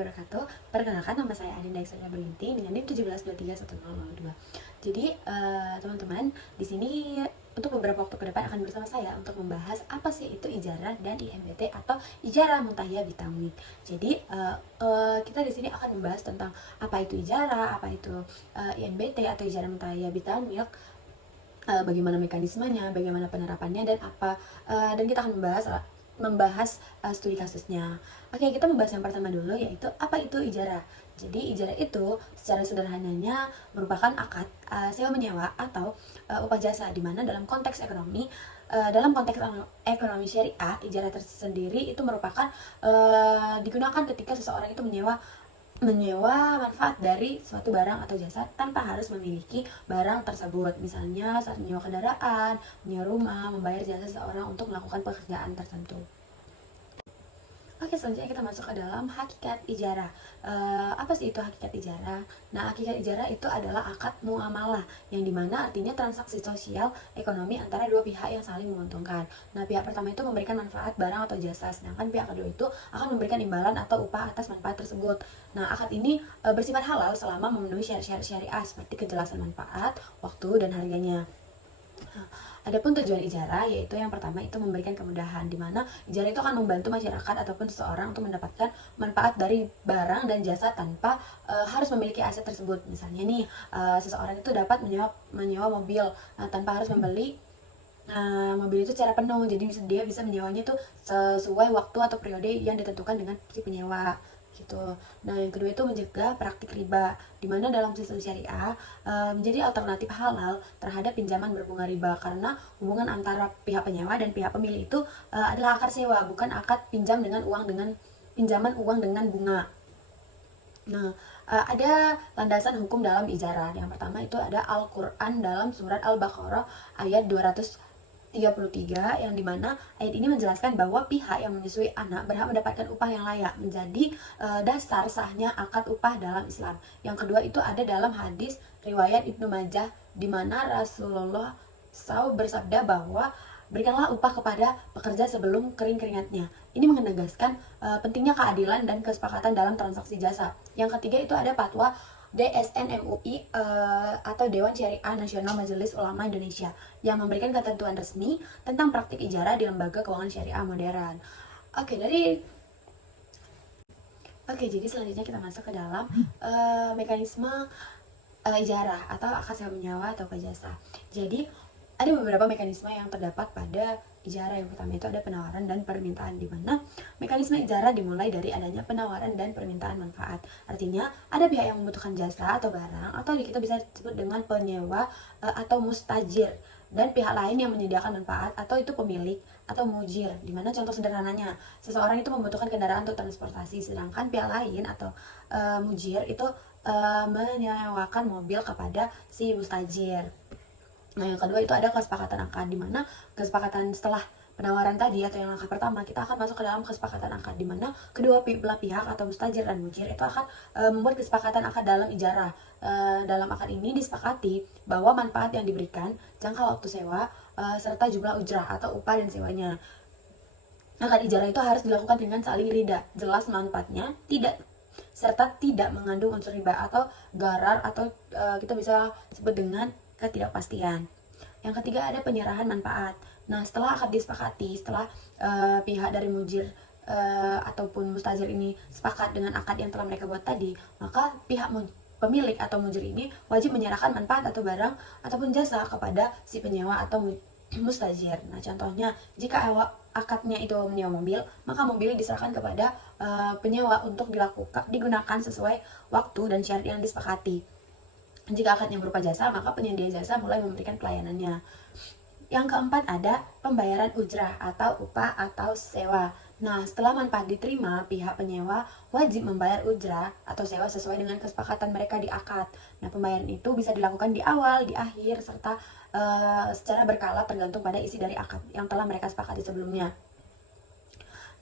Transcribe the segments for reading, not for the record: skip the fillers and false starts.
wabarakatuh. Perkenalkan, nama saya Adinda Eksania Berginting dengan NIM 17231002. Jadi teman-teman, di sini untuk beberapa waktu ke depan akan bersama saya untuk membahas apa sih itu ijarah dan IMBT atau ijarah muntahiyah bitamlik. Jadi kita di sini akan membahas tentang apa itu ijarah, apa itu IMBT atau ijarah muntahiyah bitamlik, bagaimana mekanismenya, bagaimana penerapannya, dan dan kita akan membahas studi kasusnya. Oke, kita membahas yang pertama dulu, yaitu apa itu ijarah. Jadi ijarah itu secara sederhananya merupakan akad sewa menyewa atau upah jasa, di mana dalam konteks ekonomi syariah, ijarah tersendiri itu merupakan digunakan ketika seseorang itu menyewa manfaat dari suatu barang atau jasa tanpa harus memiliki barang tersebut. Misalnya saat menyewa kendaraan, menyewa rumah, membayar jasa seseorang untuk melakukan pekerjaan tertentu. Oke, selanjutnya kita masuk ke dalam hakikat ijarah. Apa sih itu hakikat ijarah? Nah, hakikat ijarah itu adalah akad muamalah, yang dimana artinya transaksi sosial ekonomi antara dua pihak yang saling menguntungkan. Nah, pihak pertama itu memberikan manfaat barang atau jasa, sedangkan pihak kedua itu akan memberikan imbalan atau upah atas manfaat tersebut. Nah, akad ini bersifat halal selama memenuhi syarat-syarat syariah seperti kejelasan manfaat, waktu, dan harganya. Adapun tujuan ijarah, yaitu yang pertama itu memberikan kemudahan, di mana ijarah itu akan membantu masyarakat ataupun seseorang untuk mendapatkan manfaat dari barang dan jasa tanpa harus memiliki aset tersebut. Misalnya nih, seseorang itu dapat menyewa mobil tanpa harus membeli mobil itu secara penuh, jadi dia bisa menyewanya itu sesuai waktu atau periode yang ditentukan dengan si penyewa gitu. Nah, yang kedua itu mencegah praktik riba, di mana dalam sistem syariah menjadi alternatif halal terhadap pinjaman berbunga riba, karena hubungan antara pihak penyewa dan pihak pemilik itu adalah akad sewa, bukan akad pinjaman uang dengan bunga. Nah, ada landasan hukum dalam ijarah. Yang pertama itu ada Al-Quran dalam surat Al-Baqarah ayat 233, yang dimana ayat ini menjelaskan bahwa pihak yang menyusui anak berhak mendapatkan upah yang layak, menjadi dasar sahnya akad upah dalam Islam. Yang kedua itu ada dalam hadis riwayat Ibnu Majah, di mana Rasulullah SAW bersabda bahwa berikanlah upah kepada pekerja sebelum kering keringatnya. Ini menegaskan pentingnya keadilan dan kesepakatan dalam transaksi jasa. Yang ketiga itu ada fatwa DSN MUI atau Dewan Syariah Nasional Majelis Ulama Indonesia, yang memberikan ketentuan resmi tentang praktik ijarah di lembaga keuangan syariah modern. Jadi selanjutnya kita masuk ke dalam mekanisme ijarah atau akad sewa menyewa atau jasa. Jadi ada beberapa mekanisme yang terdapat pada ijarah. Yang pertama itu ada penawaran dan permintaan, di mana mekanisme ijarah dimulai dari adanya penawaran dan permintaan manfaat. Artinya ada pihak yang membutuhkan jasa atau barang, atau kita bisa sebut dengan penyewa atau mustajir, dan pihak lain yang menyediakan manfaat, atau itu pemilik atau mujir, di mana contoh sederhananya seseorang itu membutuhkan kendaraan untuk transportasi, sedangkan pihak lain atau mujir itu menyewakan mobil kepada si mustajir. Nah, yang kedua itu ada kesepakatan akad, di mana kesepakatan setelah penawaran tadi atau yang langkah pertama, kita akan masuk ke dalam kesepakatan akad, di mana kedua belah pihak atau mustajir dan mujir itu akan membuat kesepakatan akad dalam ijarah. Dalam akad ini disepakati bahwa manfaat yang diberikan, jangka waktu sewa, serta jumlah ujrah atau upah dan sewanya. Akad ijarah itu harus dilakukan dengan saling rida, jelas manfaatnya, serta tidak mengandung unsur riba atau garar, atau kita bisa sebut dengan ketidakpastian. Yang ketiga ada penyerahan manfaat. Nah, setelah akad disepakati, setelah pihak dari mujir ataupun mustajir ini sepakat dengan akad yang telah mereka buat tadi, maka pihak pemilik atau mujir ini wajib menyerahkan manfaat atau barang ataupun jasa kepada si penyewa atau mustajir. Nah, contohnya jika akadnya itu menyewa mobil, maka mobil diserahkan kepada penyewa untuk digunakan sesuai waktu dan syarat yang disepakati. Jika akadnya berupa jasa, maka penyedia jasa mulai memberikan pelayanannya. Yang keempat ada pembayaran ujrah atau upah atau sewa. Nah, setelah manfaat diterima, pihak penyewa wajib membayar ujrah atau sewa sesuai dengan kesepakatan mereka di akad. Nah, pembayaran itu bisa dilakukan di awal, di akhir, serta secara berkala tergantung pada isi dari akad yang telah mereka sepakati sebelumnya.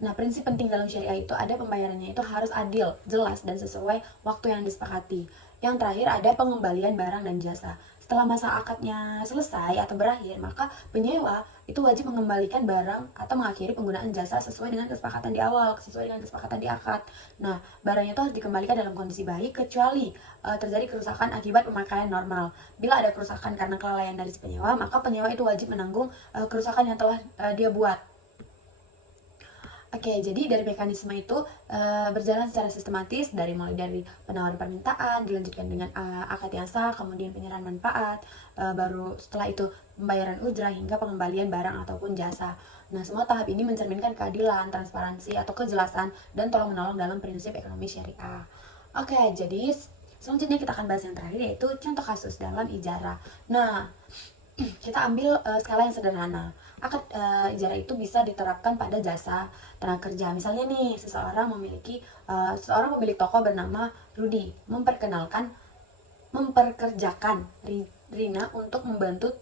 Nah, prinsip penting dalam syariah itu ada pembayarannya itu harus adil, jelas, dan sesuai waktu yang disepakati. Yang terakhir ada pengembalian barang dan jasa. setelah masa akadnya selesai atau berakhir, maka penyewa itu wajib mengembalikan barang atau mengakhiri penggunaan jasa sesuai dengan kesepakatan di awal, sesuai dengan kesepakatan di akad. Nah, barangnya itu harus dikembalikan dalam kondisi baik kecuali terjadi kerusakan akibat pemakaian normal. Bila ada kerusakan karena kelalaian dari si penyewa, maka penyewa itu wajib menanggung kerusakan yang telah dia buat. Oke, jadi dari mekanisme itu berjalan secara sistematis mulai dari penawaran permintaan, dilanjutkan dengan akad yang sah, kemudian penyerahan manfaat, baru setelah itu pembayaran ujrah hingga pengembalian barang ataupun jasa. Nah, semua tahap ini mencerminkan keadilan, transparansi atau kejelasan dan tolong-menolong dalam prinsip ekonomi syariah. Oke, jadi selanjutnya kita akan bahas yang terakhir, yaitu contoh kasus dalam ijarah. Nah, kita ambil skala yang sederhana. Akad ijarah itu bisa diterapkan pada jasa tenaga kerja. Misalnya nih, seorang pemilik toko bernama Rudi memperkerjakan Rina untuk membantu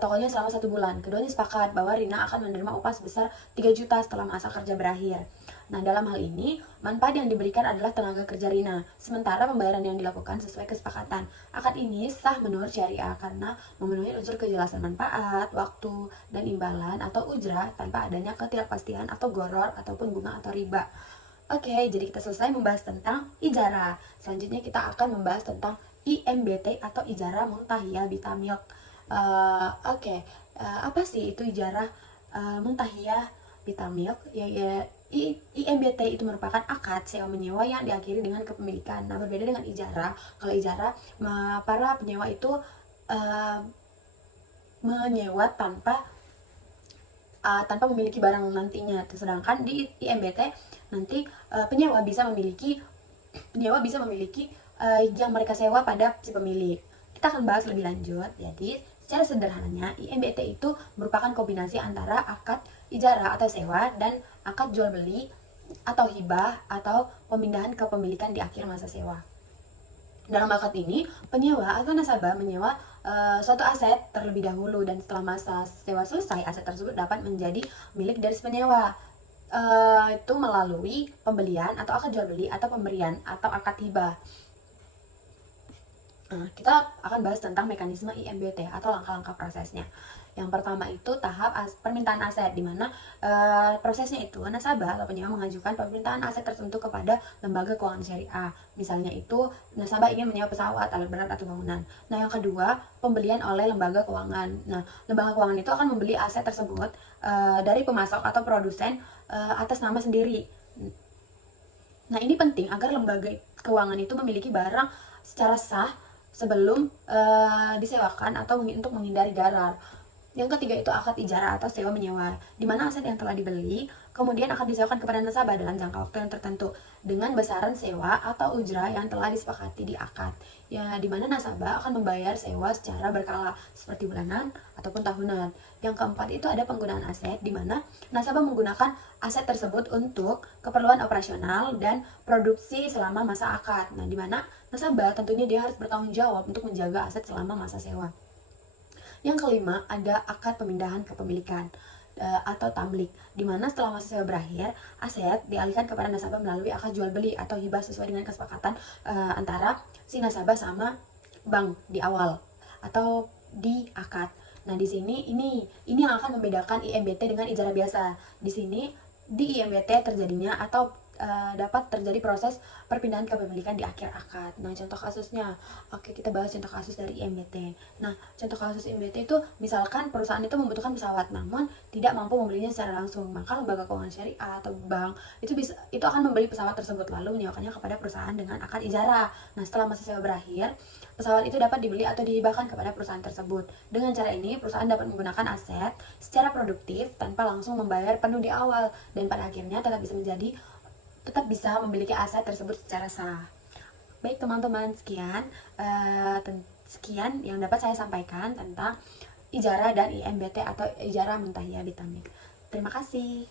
tokonya selama 1 bulan. Keduanya sepakat bahwa Rina akan menerima upah sebesar 3 juta setelah masa kerja berakhir. Nah, dalam hal ini, manfaat yang diberikan adalah tenaga kerja Rina, sementara pembayaran yang dilakukan sesuai kesepakatan. Akad ini sah menurut syariah karena memenuhi unsur kejelasan manfaat, waktu, dan imbalan atau ujrah tanpa adanya ketidakpastian atau goror ataupun bunga atau riba. Oke, jadi kita selesai membahas tentang ijarah. Selanjutnya kita akan membahas tentang IMBT atau Ijarah Muntahiyah Bitamilk. Apa sih itu ijarah muntahiyah bitamilk? IMBT itu merupakan akad sewa menyewa yang diakhiri dengan kepemilikan. Nah, berbeda dengan ijarah. Kalau ijarah, para penyewa itu menyewa tanpa memiliki barang nantinya. Sedangkan di IMBT nanti penyewa bisa memiliki yang mereka sewa pada si pemilik. Kita akan bahas lebih lanjut. Jadi, secara sederhananya, IMBT itu merupakan kombinasi antara akad ijarah atau sewa dan akad jual beli atau hibah atau pemindahan kepemilikan di akhir masa sewa. Dalam akad ini, penyewa atau nasabah menyewa suatu aset terlebih dahulu, dan setelah masa sewa selesai, aset tersebut dapat menjadi milik dari si penyewa. Itu melalui pembelian atau akad jual beli atau pemberian atau akad hibah. Nah, kita akan bahas tentang mekanisme IMBT atau langkah-langkah prosesnya. Yang pertama itu tahap permintaan aset, di mana prosesnya itu nasabah atau penyewa mengajukan permintaan aset tertentu kepada lembaga keuangan syariah. Misalnya itu nasabah ingin menyewa pesawat, alat berat, atau bangunan. Nah, yang kedua, pembelian oleh lembaga keuangan. Nah, lembaga keuangan itu akan membeli aset tersebut dari pemasok atau produsen atas nama sendiri. Nah, ini penting agar lembaga keuangan itu memiliki barang secara sah sebelum disewakan atau untuk menghindari darar. Yang ketiga itu akad ijarah atau sewa menyewa, di mana aset yang telah dibeli kemudian akan disewakan kepada nasabah dalam jangka waktu yang tertentu dengan besaran sewa atau ujrah yang telah disepakati di akad. Ya, di mana nasabah akan membayar sewa secara berkala seperti bulanan ataupun tahunan. Yang keempat itu ada penggunaan aset, di mana nasabah menggunakan aset tersebut untuk keperluan operasional dan produksi selama masa akad. Nah, di mana nasabah tentunya dia harus bertanggung jawab untuk menjaga aset selama masa sewa. Yang kelima ada akad pemindahan kepemilikan atau tamlik, di mana setelah masa sewa berakhir, aset dialihkan kepada nasabah melalui akad jual beli atau hibah sesuai dengan kesepakatan antara si nasabah sama bank di awal atau di akad. Nah, di sini ini yang akan membedakan IMBT dengan ijarah biasa. Di sini di IMBT terjadinya atau dapat terjadi proses perpindahan kepemilikan di akhir akad. Nah, contoh kasusnya, oke, kita bahas contoh kasus dari IMBT. Nah, contoh kasus IMBT itu misalkan perusahaan itu membutuhkan pesawat namun tidak mampu membelinya secara langsung, maka lembaga keuangan syariah atau bank itu akan membeli pesawat tersebut lalu menyewakannya kepada perusahaan dengan akad ijarah. Nah, setelah masa sewa berakhir, pesawat itu dapat dibeli atau dihibahkan kepada perusahaan tersebut. Dengan cara ini, perusahaan dapat menggunakan aset secara produktif tanpa langsung membayar penuh di awal, dan pada akhirnya tetap bisa memiliki aset tersebut secara sah. Baik teman-teman, sekian yang dapat saya sampaikan tentang ijarah dan IMBT atau Ijarah Muntahiyah Bitamilk. Terima kasih.